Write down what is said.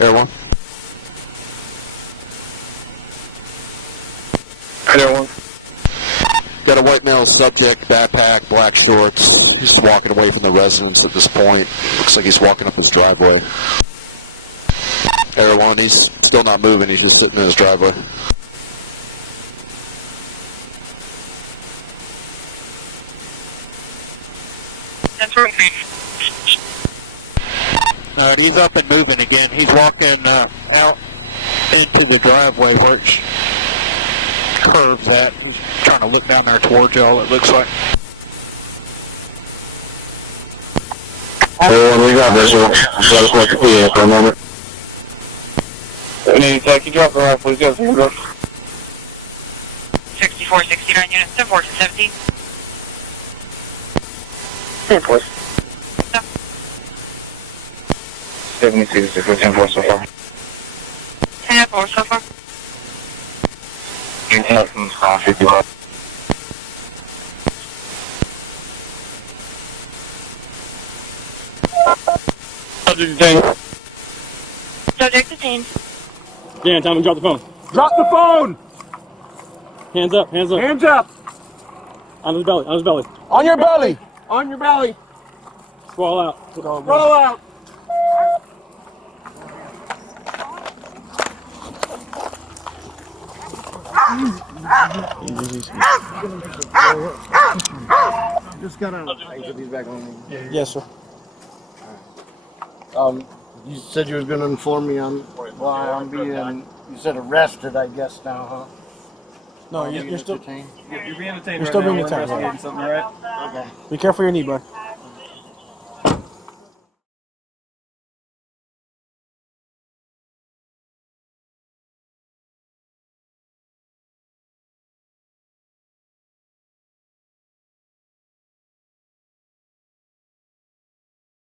Air 1. Air 1. Got a white male subject, backpack, black shorts. He's walking away from the residence at this point. Looks like he's walking up his driveway. Air 1, he's still not moving. He's just sitting in his driveway. That's right. He's up and moving again. He's walking out into the driveway where it's curves at. He's trying to look down there towards y'all, it looks like. We got visual. Let us make a PA for a moment. Any take, you drop the rifle, please, guys. 6469 units, 10 force 17. 10 force. No. 76, 10 force so far. 10 force so far. You're 10 from 55. Subject detained. Subject detained. Dan, tell him to drop the phone. Drop the phone! Hands up, hands up. Hands up! On his belly, on his belly. On your belly! On your belly! Swallow out. Roll out! Just gotta... Yes, sir. You said you was gonna inform me on why I'm being, you said arrested, I guess now, huh? No, you're still... detained. You're being detained You're still right being now. detained. We're investigating something, all right? Okay. Be careful your knee, bud.